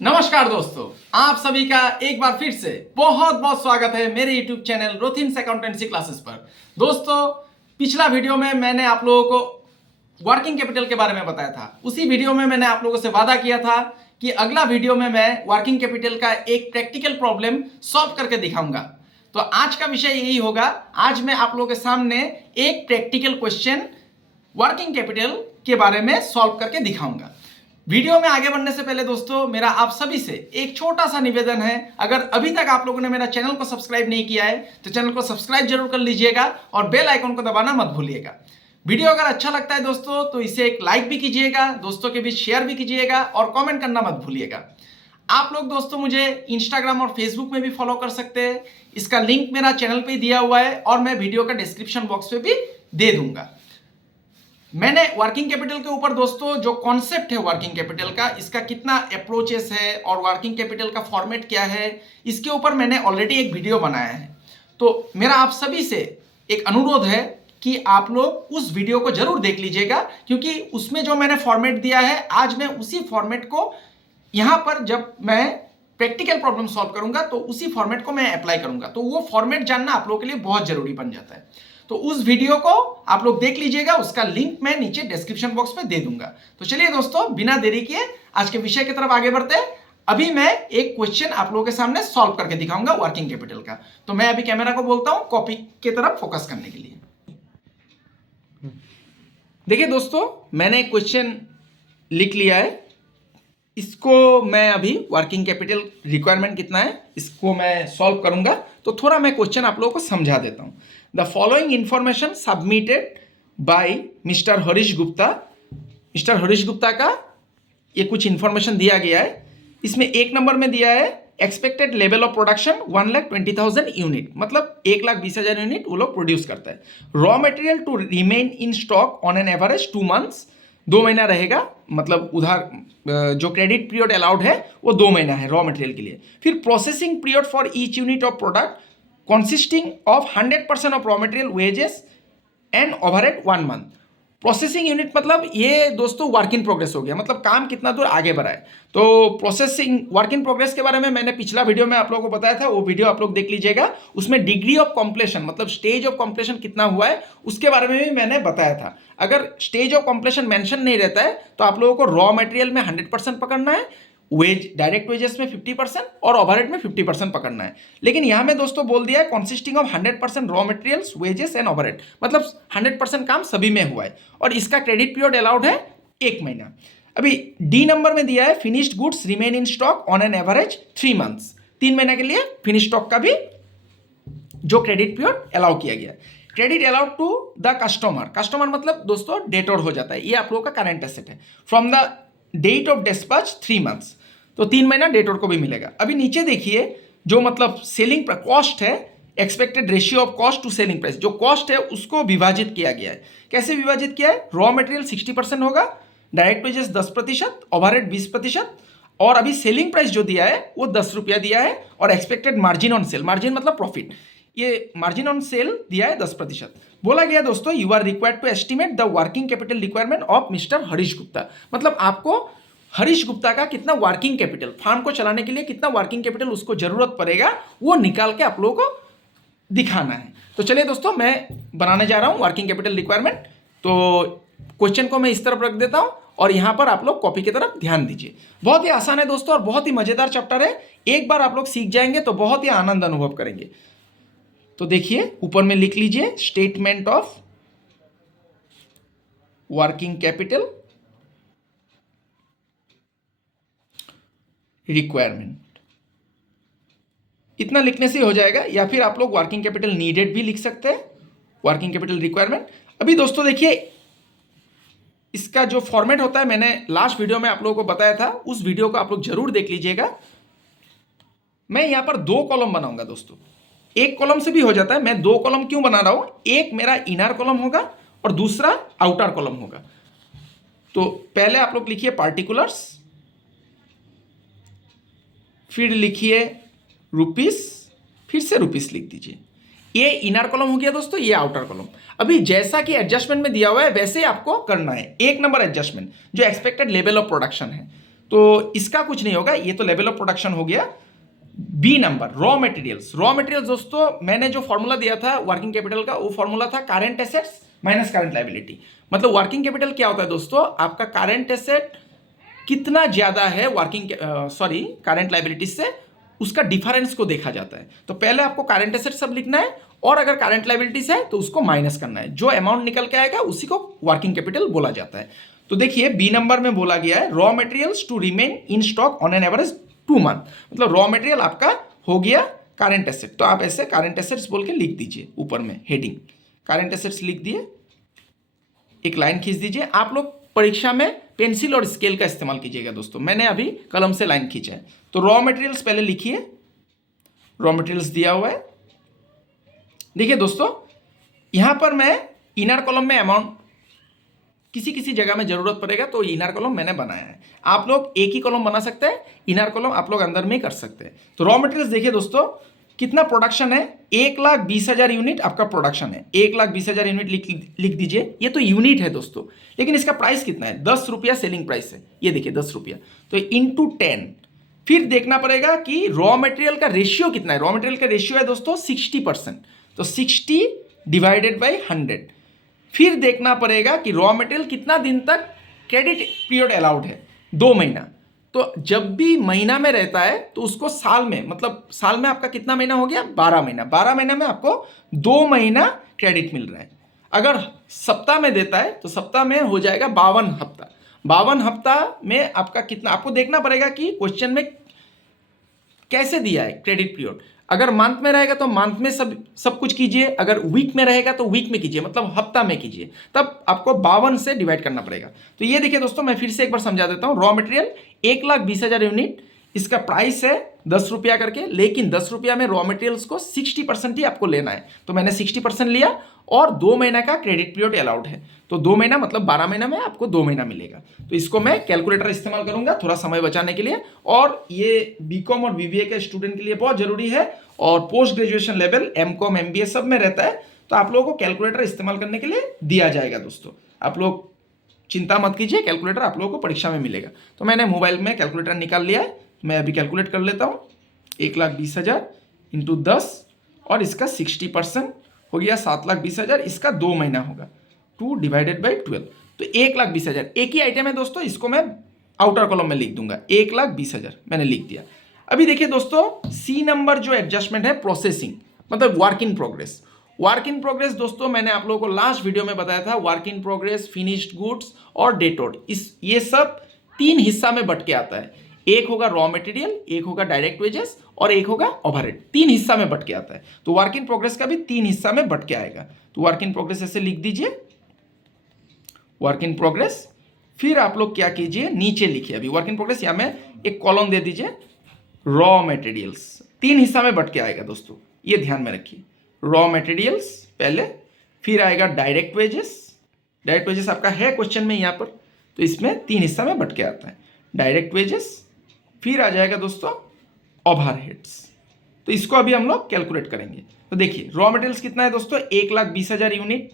नमस्कार दोस्तों, आप सभी का एक बार फिर से बहुत बहुत स्वागत है मेरे YouTube चैनल रोथिन्स अकाउंटेंसी क्लासेस पर। दोस्तों, पिछला वीडियो में मैंने आप लोगों को वर्किंग कैपिटल के बारे में बताया था। उसी वीडियो में मैंने आप लोगों से वादा किया था कि अगला वीडियो में मैं वर्किंग कैपिटल का एक प्रैक्टिकल प्रॉब्लम सॉल्व करके दिखाऊंगा। तो आज का विषय यही होगा। आज मैं आप लोगों के सामने एक प्रैक्टिकल क्वेश्चन वर्किंग कैपिटल के बारे में सॉल्व करके दिखाऊंगा। वीडियो में आगे बढ़ने से पहले दोस्तों, मेरा आप सभी से एक छोटा सा निवेदन है। अगर अभी तक आप लोगों ने मेरा चैनल को सब्सक्राइब नहीं किया है तो चैनल को सब्सक्राइब जरूर कर लीजिएगा और बेल आइकन को दबाना मत भूलिएगा। वीडियो अगर अच्छा लगता है दोस्तों तो इसे एक लाइक भी कीजिएगा, दोस्तों के बीच शेयर भी कीजिएगा और कमेंट करना मत भूलिएगा। आप लोग दोस्तों मुझे इंस्टाग्राम और फेसबुक में भी फॉलो कर सकते हैं। इसका लिंक मेरा चैनल पे दिया हुआ है और मैं वीडियो का डिस्क्रिप्शन बॉक्स में भी दे दूंगा। मैंने वर्किंग कैपिटल के ऊपर दोस्तों जो कॉन्सेप्ट है वर्किंग कैपिटल का, इसका कितना अप्रोचेस है और वर्किंग कैपिटल का फॉर्मेट क्या है, इसके ऊपर मैंने ऑलरेडी एक वीडियो बनाया है। तो मेरा आप सभी से एक अनुरोध है कि आप लोग उस वीडियो को जरूर देख लीजिएगा, क्योंकि उसमें जो मैंने फॉर्मेट दिया है आज मैं उसी फॉर्मेट को यहाँ पर जब मैं प्रैक्टिकल प्रॉब्लम सॉल्व करूंगा तो उसी फॉर्मेट को मैं अप्लाई करूंगा। तो वो फॉर्मेट जानना आप लोगों के लिए बहुत जरूरी बन जाता है। तो उस वीडियो को आप लोग देख लीजिएगा, उसका लिंक मैं नीचे डिस्क्रिप्शन बॉक्स में दे दूंगा। तो चलिए दोस्तों, बिना देरी किए आज के विषय की तरफ आगे बढ़ते हैं। अभी मैं एक क्वेश्चन आप लोगों के सामने सॉल्व करके दिखाऊंगा वर्किंग कैपिटल का। तो मैं अभी कैमरा को बोलता हूं कॉपी की तरफ फोकस करने के लिए। देखिए दोस्तों, मैंने एक क्वेश्चन लिख लिया है। इसको मैं अभी वर्किंग कैपिटल रिक्वायरमेंट कितना है इसको मैं सॉल्व करूंगा। तो थोड़ा मैं क्वेश्चन आप लोगों को समझा देता हूं। The following information submitted by mister Harish Gupta. Mister Harish Gupta का ये कुछ इंफॉर्मेशन दिया गया है। इसमें एक नंबर में दिया है expected level of production 1,20,000 unit, मतलब 1,20,000 यूनिट वो लोग प्रोड्यूस करता है। Raw material to remain in stock on an average 2 months, 2 महीना रहेगा, मतलब उधार जो क्रेडिट पीरियड अलाउड है वो 2 महीना है रॉ मटेरियल के लिए। फिर processing period for each unit of product consisting of 100% of raw material wages and overhead 1 month। Processing unit मतलब ये दोस्तों वर्क इन प्रोग्रेस हो गया, मतलब काम कितना दूर आगे बढ़ा है। तो प्रोसेसिंग वर्क इन प्रोग्रेस के बारे में मैंने पिछला वीडियो में आप लोगों को बताया था, वो वीडियो आप लोग देख लीजिएगा। उसमें डिग्री ऑफ कॉम्प्लेशन मतलब स्टेज ऑफ कॉम्प्लेशन कितना हुआ है उसके बारे में भी मैंने बताया था। अगर स्टेज ऑफ कॉम्प्लेशन मेंशन नहीं रहता है तो आप लोगों को रॉ मटेरियल में 100% पकड़ना है, वेज डायरेक्ट वेजेस में 50% और ओवरहेड में 50% पकड़ना है। लेकिन यहाँ में दोस्तों बोल दिया है consisting of 100% raw materials wages and overhead, मतलब 100% काम सभी में हुआ है और इसका क्रेडिट पीरियड अलाउड है 1 महीना। अभी डी नंबर में दिया है finished goods remain in stock on an average 3 months, 3 महीने के लिए फिनिश स्टॉक का भी जो क्रेडिट पीरियड अलाउ किया गया। Credit allowed to the customer, customer मतलब दोस्तों डेटोर हो जाता है, ये आप लोगों का करंट एसेट है। From the date of dispatch 3 months, तो 3 महीना डेटोर को भी मिलेगा। अभी नीचे देखिए जो मतलब सेलिंग कॉस्ट है, expected ratio of cost to selling price, जो कॉस्ट है उसको विभाजित किया गया है। कैसे विभाजित किया है? रॉ मटेरियल 60% होगा, डायरेक्ट वेजेस 10%, ओवरहेड 20%, और अभी सेलिंग प्राइस जो दिया है वो 10 रुपया दिया है, और expected margin on sale, margin मतलब प्रॉफिट, ये मार्जिन ऑन सेल दिया है 10%। बोला गया दोस्तों you are required to estimate the working capital requirement of mister Harish Gupta, मतलब आपको हरीश गुप्ता का कितना वर्किंग कैपिटल, फार्म को चलाने के लिए कितना वर्किंग कैपिटल उसको जरूरत पड़ेगा वो निकाल के आप लोगों को दिखाना है। तो चलिए दोस्तों, मैं बनाने जा रहा हूं वर्किंग कैपिटल रिक्वायरमेंट। तो क्वेश्चन को मैं इस तरफ रख देता हूं और यहां पर आप लोग कॉपी की तरफ ध्यान दीजिए। बहुत ही आसान है दोस्तों और बहुत ही मजेदार चैप्टर है। एक बार आप लोग सीख जाएंगे तो बहुत ही आनंद अनुभव करेंगे। तो देखिए ऊपर में लिख लीजिए statement of working capital requirement, इतना लिखने से हो जाएगा, या फिर आप लोग वर्किंग कैपिटल नीडेड भी लिख सकते हैं, वर्किंग कैपिटल रिक्वायरमेंट। अभी दोस्तों देखिए इसका जो फॉर्मेट होता है मैंने लास्ट वीडियो में आप लोगों को बताया था, उस वीडियो को आप लोग जरूर देख लीजिएगा। मैं यहां पर 2 कॉलम बनाऊंगा दोस्तों, एक कॉलम से भी हो जाता है, मैं 2 कॉलम क्यों बना रहा हूं, एक मेरा इनर कॉलम होगा और दूसरा आउटर कॉलम होगा। तो पहले आप लोग लिखिए पार्टिकुलर्स, फिर लिखिए रुपीस, फिर से रुपीस लिख दीजिए। ये इनर कॉलम हो गया दोस्तों, ये आउटर कॉलम। अभी जैसा कि एडजस्टमेंट में दिया हुआ है वैसे आपको करना है। 1 नंबर एडजस्टमेंट जो एक्सपेक्टेड लेवल ऑफ प्रोडक्शन है, तो इसका कुछ नहीं होगा, ये तो लेवल ऑफ प्रोडक्शन हो गया। B number raw materials. Raw materials दोस्तों मैंने जो फॉर्मूला दिया था वर्किंग कैपिटल का, वो फॉर्मूला था current assets minus current liability. मतलब वर्किंग कैपिटल क्या होता है दोस्तों, आपका करंट एसेट कितना ज्यादा है वर्किंग करंट लायबिलिटी से, उसका डिफरेंस को देखा जाता है। तो पहले आपको करंट एसेट सब लिखना है, और अगर करंट लायबिलिटीज है तो उसको माइनस करना है। जो अमाउंट निकल के आएगा उसी को वर्किंग कैपिटल बोला जाता है। तो देखिए बी नंबर में बोला गया है raw materials to remain in stock on an average 2 month. मतलब रॉ मटेरियल आपका हो गया करंट एसेट, तो आप ऐसे करंट एसेट्स बोल के लिख दीजिए, ऊपर में हेडिंग करंट एसेट्स लिख दिए, एक लाइन खींच दीजिए। आप लोग परीक्षा में पेंसिल और स्केल का इस्तेमाल कीजिएगा दोस्तों, मैंने अभी कलम से लाइन खींचा है। तो रॉ मटेरियल्स पहले लिखिए, रॉ मटेरियल्स दिया हुआ है। देखिए दोस्तों यहां पर मैं इनर कॉलम में अमाउंट किसी किसी जगह में जरूरत पड़ेगा तो इनर कॉलम मैंने बनाया है। आप लोग एक ही कॉलम बना सकते हैं, इनर कॉलम आप लोग अंदर में कर सकते हैं। तो रॉ मटेरियल्स देखिए दोस्तों कितना प्रोडक्शन है, 1,20,000 यूनिट आपका प्रोडक्शन है। 1,20,000 यूनिट लिख दीजिए, ये तो यूनिट है दोस्तों, लेकिन इसका प्राइस कितना है, 10 रुपया सेलिंग प्राइस है, ये देखिए 10 रुपया, तो इंटू 10। फिर देखना पड़ेगा कि रॉ मटेरियल का रेशियो कितना है। रॉ मटेरियल का रेशियो है दोस्तों 60%, तो 60 डिवाइडेड बाई 100। फिर देखना पड़ेगा कि रॉ मटेरियल कितना दिन तक क्रेडिट पीरियड अलाउड है, 2 महीना। तो जब भी महीना में रहता है तो उसको साल में, मतलब साल में आपका कितना महीना हो गया, 12 महीना। 12 महीना में आपको 2 महीना क्रेडिट मिल रहा है। अगर सप्ताह में देता है तो सप्ताह में हो जाएगा 52 हफ्ता। 52 हफ्ता में आपका कितना, आपको देखना पड़ेगा कि क्वेश्चन में कैसे दिया है क्रेडिट पीरियड। अगर मंथ में रहेगा तो मंथ में सब कुछ कीजिए, अगर वीक में रहेगा तो वीक में कीजिए, मतलब हफ्ता में कीजिए, तब आपको 52 से डिवाइड करना पड़ेगा। तो ये देखिए दोस्तों मैं फिर से एक बार समझा देता हूँ। रॉ मटेरियल 1,20,000 यूनिट, इसका प्राइस है 10 रुपया करके, लेकिन 10 रुपया में रॉ मटेरियल्स को 60% ही आपको लेना है। तो मैंने 60% लिया, और 2 महीना का क्रेडिट पीरियड अलाउड है, तो 2 महीना मतलब 12 महीना में आपको 2 महीना मिलेगा। तो इसको मैं कैलकुलेटर इस्तेमाल करूंगा थोड़ा समय बचाने के लिए, और ये बीकॉम और बीबीए के स्टूडेंट के लिए बहुत जरूरी है, और post graduation level MCom MBA सब में रहता है। तो आप लोगों को कैलकुलेटर इस्तेमाल करने के लिए दिया जाएगा दोस्तों, आप लोग चिंता मत कीजिए, कैलकुलेटर आप लोगों को परीक्षा में मिलेगा। तो मैंने मोबाइल में कैलकुलेटर निकाल लिया है, मैं अभी कैलकुलेट कर लेता हूँ। 1,20,000 इंटू 10 और इसका 60% हो गया 7,20,000, इसका 2 महीना होगा, 2 डिवाइडेड बाई 12, तो 1,20,000। एक ही आइटम है दोस्तों, इसको मैं आउटर कॉलम में लिख दूंगा, 1,20,000 मैंने लिख दिया। अभी देखिए दोस्तों सी नंबर जो एडजस्टमेंट है प्रोसेसिंग, मतलब work in progress. Work in progress दोस्तों मैंने आप लोगों को लास्ट वीडियो में बताया था, work in progress, finished goods और डेटोड, ये सब 3 हिस्सा में बट के आता है। एक होगा रॉ मटेरियल, एक होगा डायरेक्ट वेजेस, और एक होगा ओवरहेड। 3 हिस्सा में बट के आता है। तो वर्क इन प्रोग्रेस का भी 3 हिस्सा में बट के आएगा। तो वर्क इन प्रोग्रेस ऐसे लिख दीजिए, वर्क इन प्रोग्रेस। फिर आप लोग क्या कीजिए, नीचे लिखिए अभी वर्क इन प्रोग्रेस, या में एक कॉलम दे दीजिए रॉ मटेरियल्स। 3 हिस्सा में बट के आएगा दोस्तों, ये ध्यान में रखिए। रॉ मटेरियल्स पहले, फिर आएगा डायरेक्ट वेजेस। डायरेक्ट वेजेस आपका है क्वेश्चन में यहाँ पर, तो इसमें 3 हिस्सा में बट के आता है, डायरेक्ट वेजेस, फिर आ जाएगा दोस्तों ओवरहेड्स। तो इसको अभी हम लोग कैलकुलेट करेंगे। तो देखिए रॉ मटेरियल्स कितना है दोस्तों, 1,20,000 यूनिट,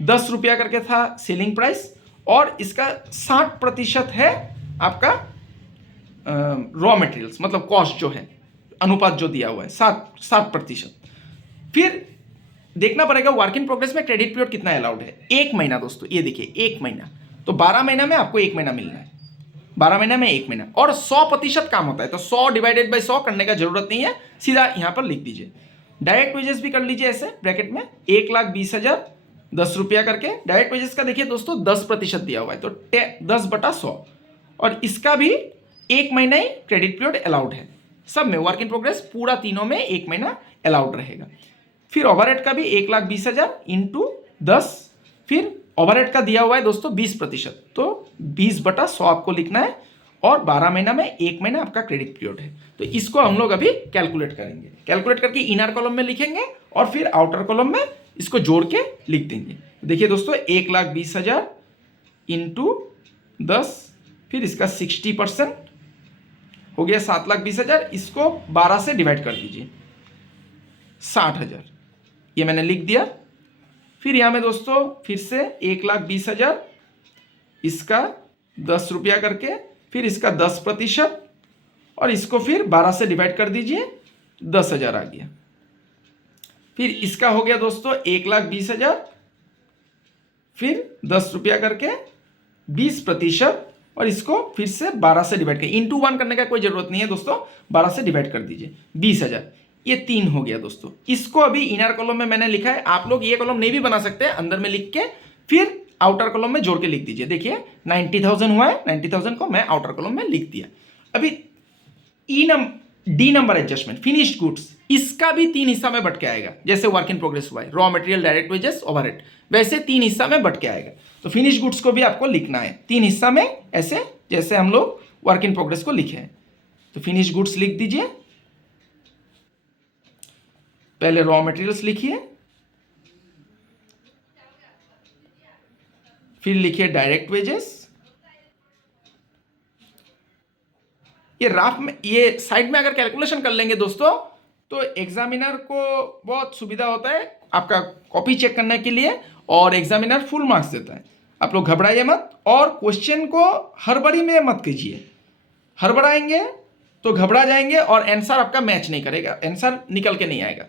10 रुपया करके था सेलिंग प्राइस, और इसका 60% है आपका रॉ मटेरियल्स, मतलब कॉस्ट जो है, अनुपात जो दिया हुआ है 60%। फिर देखना पड़ेगा वर्क इन प्रोग्रेस में क्रेडिट पीरियड कितना अलाउड है, 1 महीना दोस्तों, ये देखिए 1 महीना। तो 12 महीना में आपको 1 महीना मिलना है, 12 महीना में 1 महीना, और 100% काम होता है, तो 100 डिवाइडेड बाई 100 करने का जरूरत नहीं है, सीधा यहां पर लिख दीजिए। डायरेक्ट वेजेस भी कर लीजिए ऐसे ब्रैकेट में, 1,20,000 10 रुपया करके। डायरेक्ट वेजेस का देखिए दोस्तों 10% दिया हुआ है, तो 10/100, और इसका भी 1 महीना ही क्रेडिट पीरियड अलाउड है। सब में वर्क इन प्रोग्रेस पूरा तीनों में 1 महीना अलाउड रहेगा। फिर ओवरहेड का भी 1,20,000 इंटू 10, फिर ओवरहेड का दिया हुआ है दोस्तों 20%, तो 20/100 आपको लिखना है, और 12 महीना में 1 महीना आपका क्रेडिट पीरियड है। तो इसको हम लोग अभी कैलकुलेट करेंगे। कैलकुलेट करके इनर कॉलम में लिखेंगे, और फिर आउटर कॉलम में इसको जोड़ के लिख देंगे। देखिए दोस्तों 1,20,000 इंटू 10, फिर इसका 60% हो गया 7,20,000, इसको 12 से डिवाइड कर दीजिए, 60,000, ये मैंने लिख दिया। फिर यहाँ में दोस्तों फिर से 1,20,000, इसका 10 रुपया करके, फिर इसका 10% और इसको फिर 12 से डिवाइड कर दीजिए, 10,000 आ गया। फिर इसका हो गया दोस्तों 1,20,000, फिर 10 रुपया करके 20% और इसको फिर से 12 से डिवाइड करिए। इंटू 1 करने का कोई जरूरत नहीं है दोस्तों, 12 से डिवाइड कर दीजिए, 20,000। ये 3 हो गया दोस्तों। इसको अभी इनर कॉलम में मैंने लिखा है, आप लोग ये कॉलम नहीं भी बना सकते हैं, अंदर में लिख के फिर आउटर कॉलम में जोड़ के लिख दीजिए। देखिए 90,000 हुआ है, 90,000 को मैं आउटर कॉलम में लिख दिया। अभी D number adjustment, finished goods, इसका भी 3 हिस्सा में बट के आएगा। जैसे वर्क इन प्रोग्रेस हुआ है, raw material, direct wages, overhead, वैसे 3 हिस्सा में बट के आएगा। तो फिनिश गुड्स को भी आपको लिखना है 3 हिस्सा में, ऐसे जैसे हम लोग वर्क इन प्रोग्रेस को लिखे हैं। तो फिनिश गुड्स लिख दीजिए, पहले रॉ मटेरियल्स लिखिए, फिर लिखिए डायरेक्ट वेजेस। ये राफ में, ये साइड में अगर कैलकुलेशन कर लेंगे दोस्तों तो एग्जामिनर को बहुत सुविधा होता है आपका कॉपी चेक करने के लिए, और एग्जामिनर फुल मार्क्स देता है। आप लोग घबराइए मत, और क्वेश्चन को हड़बड़ी में मत कीजिए। हड़बड़ाएंगे तो घबरा जाएंगे और आंसर आपका मैच नहीं करेगा, आंसर निकल के नहीं आएगा।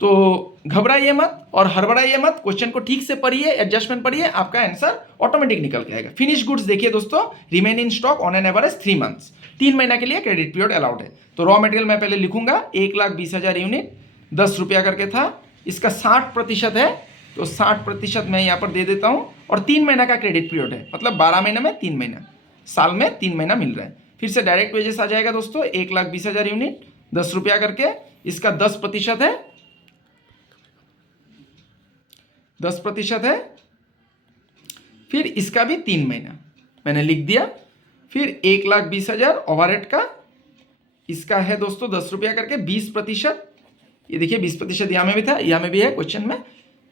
तो घबराइए मत और हड़बड़ाइए मत, क्वेश्चन को ठीक से पढ़िए, एडजस्टमेंट पढ़िए, आपका आंसर ऑटोमेटिक निकल के आएगा। फिनिश गुड्स देखिए दोस्तों, remain in stock on an average 3 months, 3 महीना के लिए क्रेडिट पीरियड अलाउड है। तो रॉ मटेरियल मैं पहले लिखूंगा 1,20,000 यूनिट, 10 रुपया करके था, इसका 60% है, तो 60% मैं यहाँ पर दे देता हूँ। और 3 महीना का क्रेडिट पीरियड है, मतलब 12 महीना में 3 महीना, साल में 3 महीना मिल रहा है। फिर से डायरेक्ट वेजेस आ जाएगा दोस्तों, 1,20,000 यूनिट, 10 रुपया करके, इसका 10% है, 10% है। फिर इसका भी 3 महीना मैंने लिख दिया। फिर 1,20,000 ओवरहेड का, इसका है दोस्तों 10 रुपया करके, 20%, ये देखिए 20% यहाँ में भी था, यहाँ में भी है क्वेश्चन में,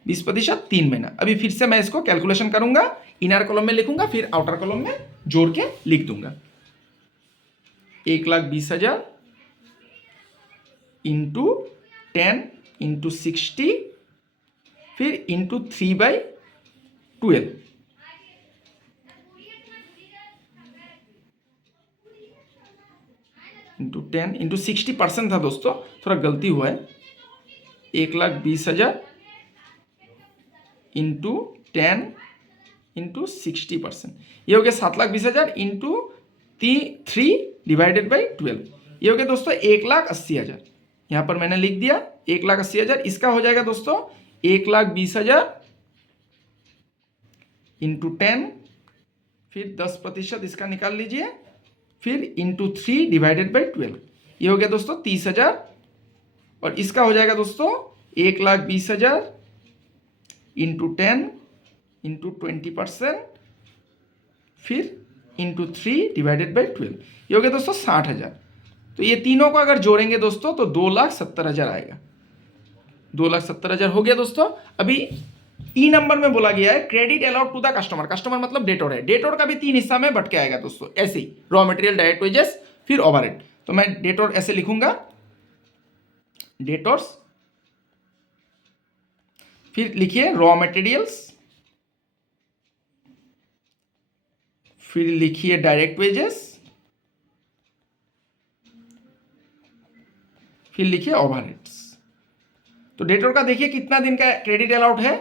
20%, 3 महीना। अभी फिर से मैं इसको कैलकुलेशन करूंगा, इनर कॉलम में लिखूंगा, फिर आउटर कॉलम में जोड़ के लिख दूंगा। 1,20,000 इंटू 10 इंटू 60, फिर इंटू 3/12, इंटू 10 इंटू 60% था दोस्तों, थोड़ा गलती हुआ है। 1,20,000 इंटू 10 इंटू 60%, ये हो गया 7,20,000 इंटू 3/12, ये हो गया दोस्तों 1,80,000। यहाँ पर मैंने लिख दिया 1,80,000। इसका हो जाएगा दोस्तों 1,20,000 इंटू 10, फिर 10% इसका निकाल लीजिए, फिर इंटू 3/12, ये हो गया दोस्तों 30,000। और इसका हो जाएगा दोस्तों 1,20,000 इंटू 10 इंटू 20%, फिर इंटू 3/12, ये हो गया दोस्तों 60,000। तो ये तीनों को अगर जोड़ेंगे दोस्तों तो 2,70,000 आएगा। 2,70,000 हो गया दोस्तों। अभी ई नंबर में बोला गया है credit allowed to the customer, customer मतलब डेटोर है, डेटोर का भी 3 हिस्सा में बट के आएगा दोस्तों, ऐसे ही रॉ मटेरियल, डायरेक्ट वेजेस, फिर ओवरहेड। तो मैं डेटोर ऐसे लिखूंगा, डेटोर्स, फिर लिखिए रॉ मटेरियल्स, फिर लिखिए डायरेक्ट वेजेस, फिर लिखिए ओवरहेड्स। तो डेटोर का देखिए कितना दिन का क्रेडिट अलाउड है,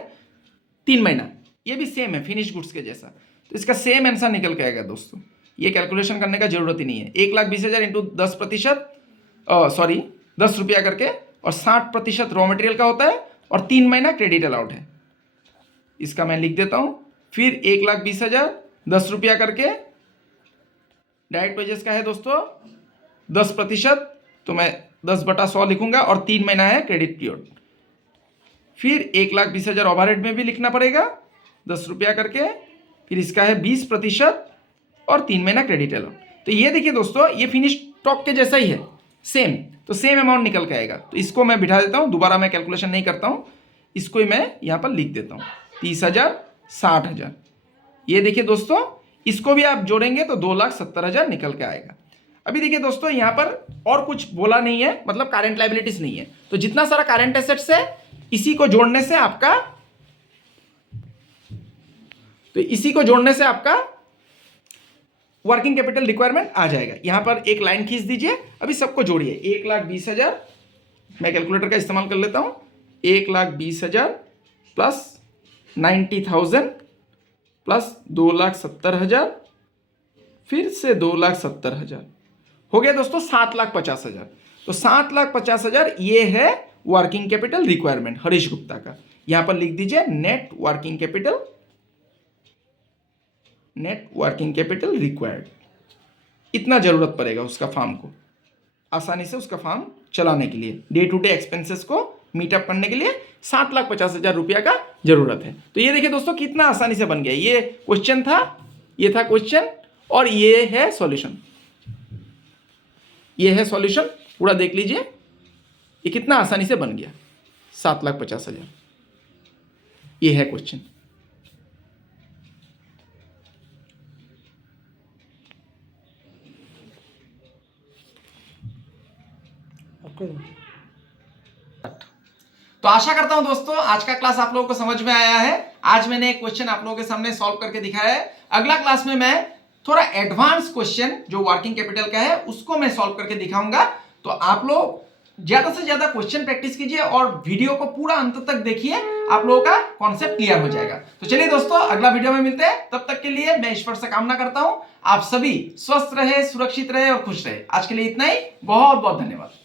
3 महीना। ये भी सेम है फिनिश गुड्स के जैसा, तो इसका सेम आंसर निकल के आएगा दोस्तों। ये कैलकुलेशन करने का जरूरत ही नहीं है। 1,20,000 इंटू 10%, सॉरी 10 रुपया करके, और 60% रॉ मटेरियल का होता है, और 3 महीना क्रेडिट अलाउड है। इसका मैं लिख देता हूँ। फिर 1,20,000 10 रुपया करके, डायरेक्ट वेजेस का है दोस्तों 10%, तो मैं 10/100 लिखूंगा, और 3 महीना है क्रेडिट पीरियड। फिर 1,20,000 ओवरहेड में भी लिखना पड़ेगा 10 रुपया करके, फिर इसका है 20% और 3 महीना क्रेडिट अलाउड। तो ये देखिए दोस्तों, ये फिनिश स्टॉक के जैसा ही है, सेम, तो सेम अमाउंट निकल के आएगा। तो इसको मैं बिठा देता हूँ, दोबारा मैं कैलकुलेशन नहीं करता हूँ, इसको ही मैं यहाँ पर लिख देता हूँ 30,000, 60,000। ये देखिए दोस्तों, इसको भी आप जोड़ेंगे तो 2,70,000 निकल के आएगा। अभी देखिए दोस्तों, यहाँ पर और कुछ बोला नहीं है, मतलब करंट लायबिलिटीज नहीं है। तो जितना सारा करंट एसेट्स है, इसी को जोड़ने से आपका, तो इसी को जोड़ने से आपका वर्किंग कैपिटल रिक्वायरमेंट आ जाएगा। यहां पर एक लाइन खींच दीजिए, अभी सबको जोड़िए। 1,20,000, मैं कैलकुलेटर का इस्तेमाल कर लेता हूं, 1,20,000 प्लस 90,000 प्लस 2,70,000 फिर से 2,70,000 हो गया दोस्तों 7,50,000। तो 7,50,000 ये है working capital requirement Harish Gupta का। यहां पर लिख दीजिए नेट वर्किंग कैपिटल रिक्वायर्ड। इतना जरूरत पड़ेगा उसका फार्म को आसानी से उसका फार्म चलाने के लिए, डे टू डे एक्सपेंसेस को मीटअप करने के लिए 7,50,000 रुपया का जरूरत है। तो ये देखिए दोस्तों कितना आसानी से बन गया। ये क्वेश्चन था, ये था क्वेश्चन और ये है सॉल्यूशन। ये है सॉल्यूशन, पूरा देख लीजिए ये कितना आसानी से बन गया। 7,50,000 ये है क्वेश्चन। तो आशा करता हूं दोस्तों आज का क्लास आप लोगों को समझ में आया है। आज मैंने एक क्वेश्चन आप लोगों के सामने सॉल्व करके दिखाया है। अगला क्लास में मैं थोड़ा एडवांस क्वेश्चन जो वर्किंग कैपिटल का है उसको मैं सॉल्व करके दिखाऊंगा। तो आप लोग ज्यादा से ज्यादा क्वेश्चन प्रैक्टिस कीजिए और वीडियो को पूरा अंत तक देखिए, आप लोगों का कॉन्सेप्ट क्लियर हो जाएगा। तो चलिए दोस्तों अगला वीडियो में मिलते हैं, तब तक के लिए मैं ईश्वर से कामना करता हूं आप सभी स्वस्थ रहे, सुरक्षित रहे और खुश रहे। आज के लिए इतना ही, बहुत बहुत धन्यवाद।